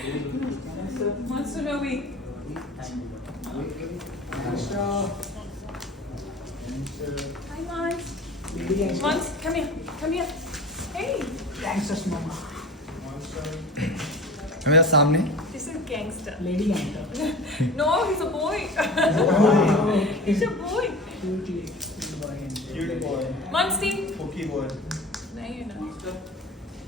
Monster no week. Hi, Mons. Mons, come here. Come here. Hey. Gangsters mama. मेरा सामने This is gangster. Lady gangster. No, he's a boy. He's a boy. Cute boy. Monster. Pokey boy. No, you're not.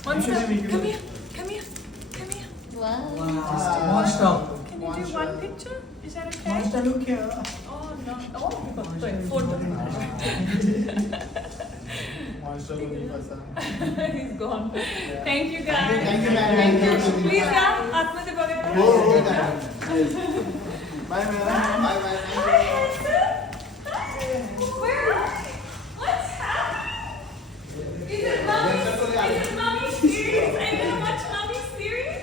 Monster, come here. Come here. Come here. Monster. Can you do one picture? Is that okay? Monster, look here. Oh, no. Oh, good. Photo. Monster को नहीं पता. He's gone. Thank you, guys. Thank you, ma'am. Thank you. Please, yeah. आत्महत्या वगैरह. Bye, ma'am. Bye, bye. Hi, handsome. Hi. Where are you? What's happening? Is it mommy series? Are you gonna watch mommy series?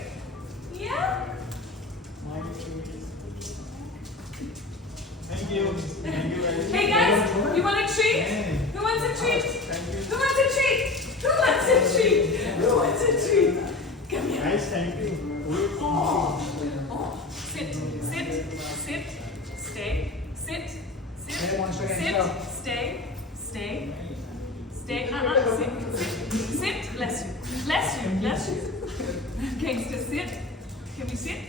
Yeah. Thank you. Thank you, guys. Hey guys, you want a treat? Who wants a treat? Who wants a treat? Who wants a treat? Who wants a treat? Come here. Guys, thank you. Oh. Sit, sit, sit, stay, sit, sit, sit, stay, stay, stay, sit, sit, bless you, bless you, bless you. Gangster, sit. Can we sit?